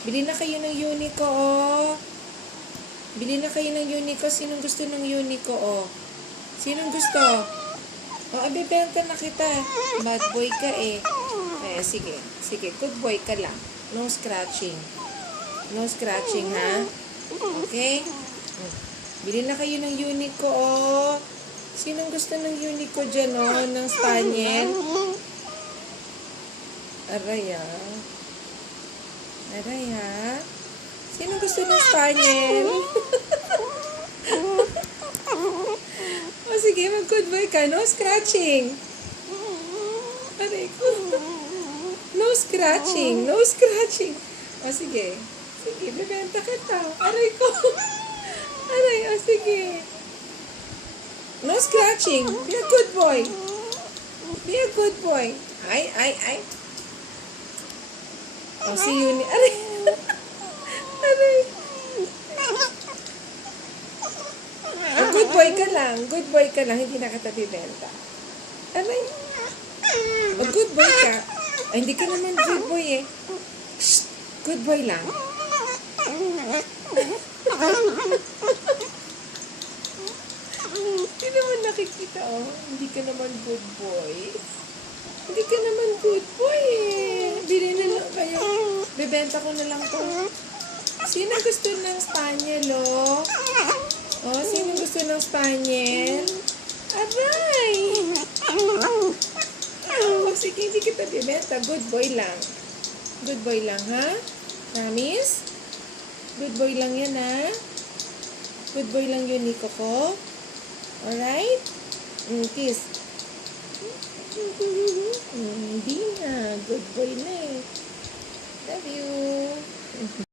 Bili na kayo ng Uniqlo, oh. Bili na kayo ng Uniqlo. Sinong gusto ng Uniqlo, oh? Sinong gusto? O, abibenta na kita. Bad boy ka, eh. Eh, sige. Sige, good boy ka lang. No scratching. No scratching, ha? Okay? Bili na kayo ng Uniqlo, oh. Sinong gusto ng Uniqlo dyan, oh? Ng Spaniel? Aray, ah. Aray, ha? Sinong gusto ng Spaniel? O, sige, mag-good boy ka. No scratching. Aray ko. No scratching. No scratching. O, sige. Sige, bibenta kita. Aray ko. Aray, o, sige. No scratching. Be a good boy. Be a good boy. Ay. O, see you ni... Aray. Aray. O, good boy ka lang. Good boy ka lang. Hindi na kita bibenta. Aray. O, good boy ka. Ay, hindi ka naman good boy, eh. Shh. Good boy lang. Hindi naman nakikita, oh. Hindi ka naman good boy. Hindi ka naman good boy, eh. Bili na lang kayo. Bebenta ko na lang to. Sino gusto ng Spaniel, oh? Oh, sino gusto ng Spaniel? Aray! Oh, sige, hindi kita bibenta. Good boy lang. Good boy lang, ha? Promise? Good boy lang yan, ha? Good boy lang yun, Nico ko. Alright? Kiss. Hindi na. Good boy na, eh. Love you.